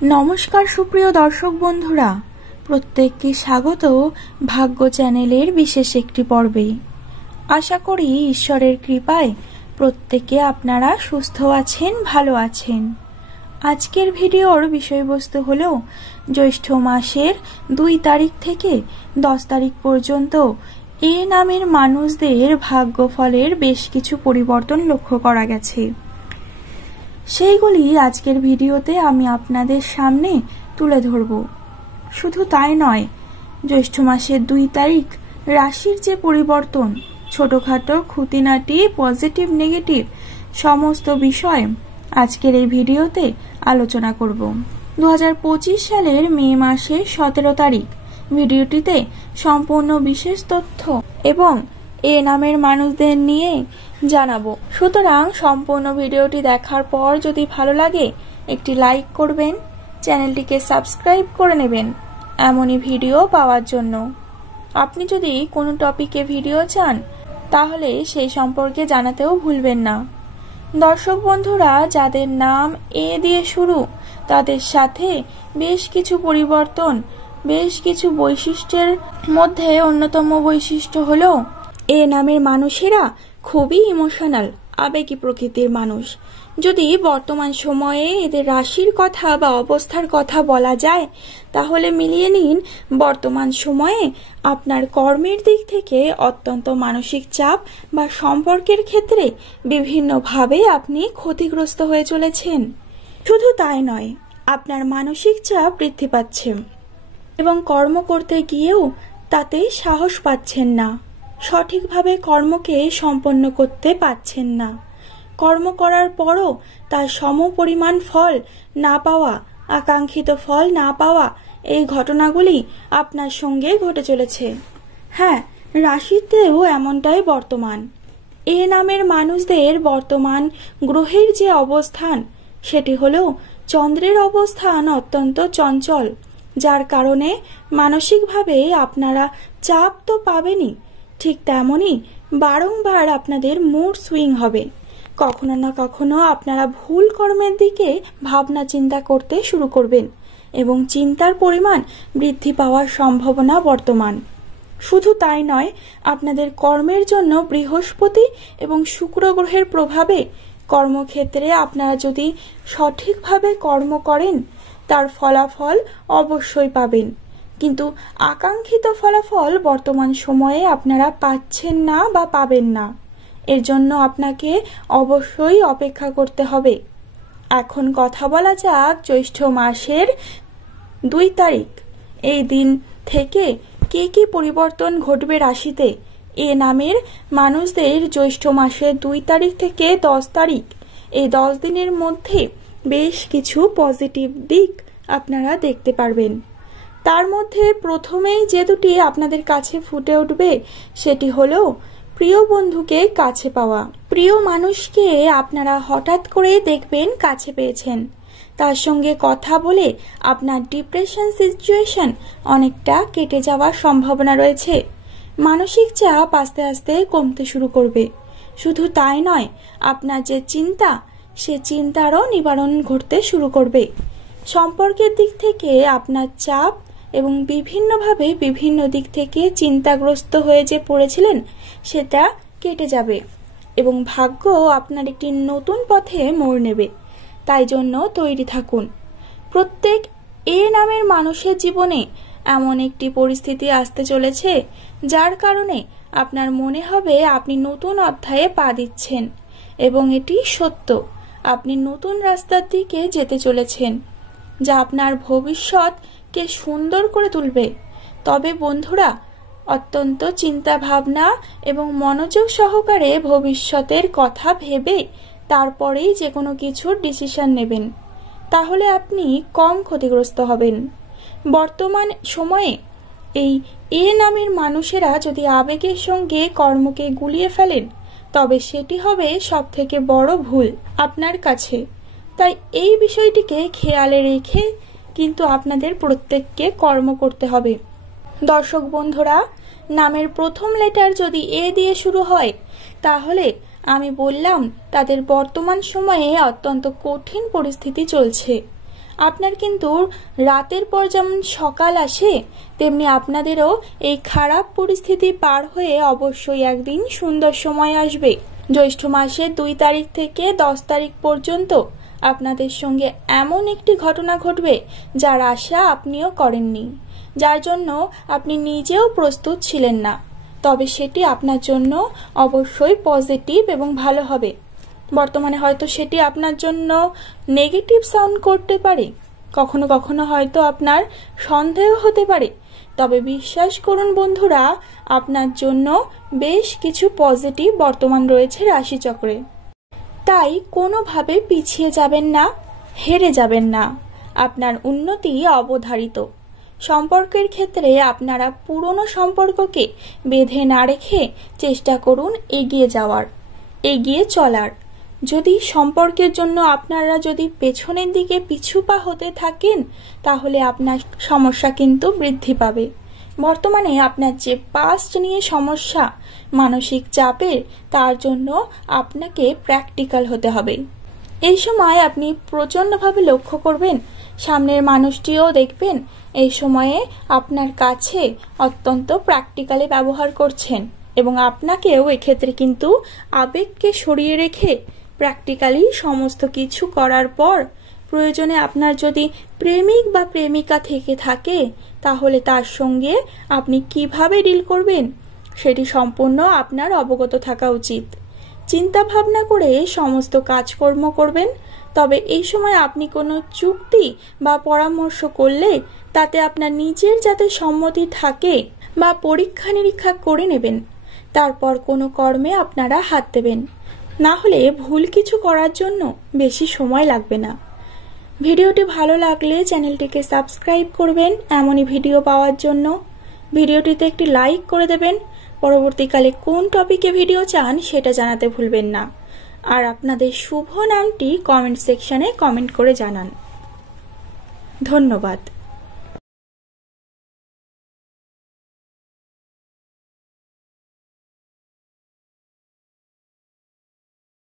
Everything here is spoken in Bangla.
নমস্কার সুপ্রিয় দর্শক বন্ধুরা, প্রত্যেককে স্বাগত ভাগ্য চ্যানেলের বিশেষ একটি পর্বে। আশা করি ঈশ্বরের কৃপায় প্রত্যেকে আপনারা সুস্থ আছেন, ভালো আছেন। আজকের ভিডিওর বিষয়বস্তু হল জ্যৈষ্ঠ মাসের 2 তারিখ থেকে 10 তারিখ পর্যন্ত এ নামের মানুষদের ভাগ্যফলের বেশ কিছু পরিবর্তন লক্ষ্য করা গেছে। সেইগুলি আজকের ভিডিওতে আমি আপনাদের সামনে তুলে ধরব। শুধু তাই নয়, জ্যৈষ্ঠ মাসের 2 তারিখ রাশির যে পরিবর্তন, ছোটখাটো খুঁটিনাটি পজিটিভ নেগেটিভ সমস্ত বিষয় আজকের এই ভিডিওতে আলোচনা করব। 2025 সালের মে মাসের 17 তারিখ ভিডিওটিতে সম্পূর্ণ বিশেষ তথ্য এবং এ নামের মানুষদের নিয়ে জানাবো। সুতরাং সম্পূর্ণ ভিডিওটি দেখার পর যদি ভালো লাগে একটি লাইক করবেন, চ্যানেলটিকে সাবস্ক্রাইব করে নেবেন এমনই ভিডিও পাওয়ার জন্য। আপনি যদি কোনো টপিকে ভিডিও চান তাহলে সেই সম্পর্কে জানাতেও ভুলবেন না। দর্শক বন্ধুরা, যাদের নাম এ দিয়ে শুরু তাদের সাথে বেশ কিছু পরিবর্তন, বেশ কিছু বৈশিষ্ট্যের মধ্যে অন্যতম বৈশিষ্ট্য হলো এ নামের মানুষেরা খুবই ইমোশনাল, আবেগী প্রকৃতির মানুষ। যদি বর্তমান সময়ে এদের রাশির কথা বা অবস্থার কথা বলা যায় তাহলে মিলিয়ে নিন, বর্তমান সময়ে আপনার কর্মের দিক থেকে অত্যন্ত মানসিক চাপ বা সম্পর্কের ক্ষেত্রে বিভিন্নভাবে আপনি ক্ষতিগ্রস্ত হয়ে চলেছেন। শুধু তাই নয়, আপনার মানসিক চাপ বৃদ্ধি পাচ্ছে এবং কর্ম করতে গিয়েও তাতে সাহস পাচ্ছেন না, সঠিকভাবে কর্মকে সম্পন্ন করতে পারছেন না। কর্ম করার পরও তার সমপরিমাণ ফল না পাওয়া, আকাঙ্ক্ষিত ফল না পাওয়া, এই ঘটনাগুলি আপনার সঙ্গে ঘটে চলেছে। হ্যাঁ, রাশিতেও এমনটাই বর্তমান। এ নামের মানুষদের বর্তমান গ্রহের যে অবস্থান সেটি হলো চন্দ্রের অবস্থান অত্যন্ত চঞ্চল, যার কারণে মানসিকভাবে আপনারা চাপ তো পাবেনই, ঠিক তেমনই বারংবার আপনাদের মুড সুইং হবে। কখনো না কখনো আপনারা ভুল কর্মের দিকে ভাবনা চিন্তা করতে শুরু করবেন এবং চিন্তার পরিমাণ বৃদ্ধি পাওয়ার সম্ভাবনা বর্তমান। শুধু তাই নয়, আপনাদের কর্মের জন্য বৃহস্পতি এবং শুক্র গ্রহের প্রভাবে কর্মক্ষেত্রে আপনারা যদি সঠিকভাবে কর্ম করেন তার ফলাফল অবশ্যই পাবেন, কিন্তু আকাঙ্ক্ষিত ফলাফল বর্তমান সময়ে আপনারা পাচ্ছেন না বা পাবেন না। এর জন্য আপনাকে অবশ্যই অপেক্ষা করতে হবে। এখন কথা বলা যাক জ্যৈষ্ঠ মাসের 2 তারিখ এই দিন থেকে কি কি পরিবর্তন ঘটবে রাশিতে। এ নামের মানুষদের জ্যৈষ্ঠ মাসের 2 তারিখ থেকে 10 তারিখ এই 10 দিনের মধ্যে বেশ কিছু পজিটিভ দিক আপনারা দেখতে পারবেন। তার মধ্যে প্রথমেই যে দুটি আপনাদের কাছে ফুটে উঠবে সেটি হলো প্রিয় বন্ধুকে কাছে পাওয়া। প্রিয় মানুষকে আপনারা হঠাৎ করে দেখবেন কাছে পেয়েছেন, তার সঙ্গে কথা বলে আপনার ডিপ্রেশন সিচুয়েশন অনেকটা কেটে যাওয়ার সম্ভাবনা রয়েছে। মানসিক চাপ আস্তে আস্তে কমতে শুরু করবে। শুধু তাই নয়, আপনার যে চিন্তা সে চিন্তারও নিবারণ ঘটতে শুরু করবে। সম্পর্কের দিক থেকে আপনার চাপ এবং বিভিন্নভাবে বিভিন্ন দিক থেকে চিন্তাগ্রস্ত হয়ে যে পড়েছিলেন সেটা কেটে যাবে এবং ভাগ্য আপনার একটি নতুন পথে মোড় নেবে। তাই জন্য তৈরি থাকুন। প্রত্যেক এ নামের মানুষের জীবনে এমন একটি পরিস্থিতি আসতে চলেছে যার কারণে আপনার মনে হবে আপনি নতুন অধ্যায়ে পা দিচ্ছেন এবং এটি সত্য, আপনি নতুন রাস্তার দিকে যেতে চলেছেন যা আপনার ভবিষ্যৎকে সুন্দর করে তুলবে। তবে বন্ধুরা, অত্যন্ত চিন্তা ভাবনা এবং মনোযোগ সহকারে ভবিষ্যতের কথা ভেবে তারপরেই যে কোনো কিছুর ডিসিশন নেবেন, তাহলে আপনি কম ক্ষতিগ্রস্ত হবেন। বর্তমান সময়ে এই এ নামের মানুষেরা যদি আবেগের সঙ্গে কর্মকে গুলিয়ে ফেলেন তবে সেটি হবে সবথেকে বড় ভুল আপনার কাছে। তাই এই বিষয়টিকে খেয়ালে রেখে কিন্তু আপনাদের প্রত্যেককে কর্ম করতে হবে। দর্শক বন্ধুরা, নামের প্রথম লেটার যদি এ দিয়ে শুরু হয় তাহলে আমি বললাম তাদের বর্তমান সময়ে অত্যন্ত কঠিন পরিস্থিতি চলছে। আপনার কিন্তু রাতের পর যেমন সকাল আসে, তেমনি আপনাদেরও এই খারাপ পরিস্থিতি পার হয়ে অবশ্যই একদিন সুন্দর সময় আসবে। জ্যৈষ্ঠ মাসের 2 তারিখ থেকে 10 তারিখ পর্যন্ত আপনাদের সঙ্গে এমন একটি ঘটনা ঘটবে যার আশা আপনিও করেননি, যার জন্য আপনি নিজেও প্রস্তুত ছিলেন না। তবে সেটি আপনার জন্য অবশ্যই পজিটিভ এবং ভালো হবে। বর্তমানে হয়তো সেটি আপনার জন্য নেগেটিভ সাউন্ড করতে পারে, কখনো কখনো হয়তো আপনার সন্দেহ হতে পারে, তবে বিশ্বাস করুন বন্ধুরা, আপনার জন্য বেশ কিছু পজিটিভ বর্তমান রয়েছে রাশিচক্রে। তাই কোনোভাবে পিছিয়ে যাবেন না, হেরে যাবেন না। আপনার উন্নতি অবধারিত। সম্পর্কের ক্ষেত্রে আপনারা পুরনো সম্পর্ককে বেঁধে না রেখে চেষ্টা করুন এগিয়ে যাওয়ার, এগিয়ে চলার। যদি সম্পর্কের জন্য আপনারা যদি পেছনের দিকে পিছুপা হতে থাকেন, তাহলে আপনার সমস্যা কিন্তু বৃদ্ধি পাবে। বর্তমানে আপনার যে পাস্ট নিয়ে সমস্যা, মানসিক চাপের, তার জন্য আপনাকে প্র্যাকটিক্যাল হতে হবে। এই সময় আপনি প্রচণ্ডভাবে লক্ষ্য করবেন, সামনের মানুষটিও দেখবেন এই সময়ে আপনার কাছে অত্যন্ত প্র্যাকটিক্যালি ব্যবহার করছেন, এবং আপনাকেও এক্ষেত্রে কিন্তু আবেগকে সরিয়ে রেখে প্র্যাকটিক্যালি সমস্ত কিছু করার পর প্রয়োজনে আপনার যদি প্রেমিক বা প্রেমিকা থেকে থাকে, তাহলে তার সঙ্গে আপনি কিভাবে ডিল করবেন সেটি সম্পূর্ণ আপনার অবগত থাকা উচিত। চিন্তা ভাবনা করে সমস্ত কাজকর্ম করবেন। তবে এই সময় আপনি কোনো চুক্তি বা পরামর্শ করলে তাতে আপনার নিজের যাতে সম্মতি থাকে বা পরীক্ষা নিরীক্ষা করে নেবেন, তারপর কোনো কর্মে আপনারা হাত দেবেন। না হলে ভুল কিছু করার জন্য বেশি সময় লাগবে না। ভিডিওটি ভালো লাগলে চ্যানেলটিকে সাবস্ক্রাইব করবেন এমনই ভিডিও পাওয়ার জন্য। ভিডিওটিতে একটি লাইক করে দেবেন। পরবর্তীকালে কোন টপিকে ভিডিও চান সেটা জানাতে ভুলবেন না। আর আপনাদের শুভ নামটি কমেন্ট সেকশনে কমেন্ট করে জানান। ধন্যবাদ।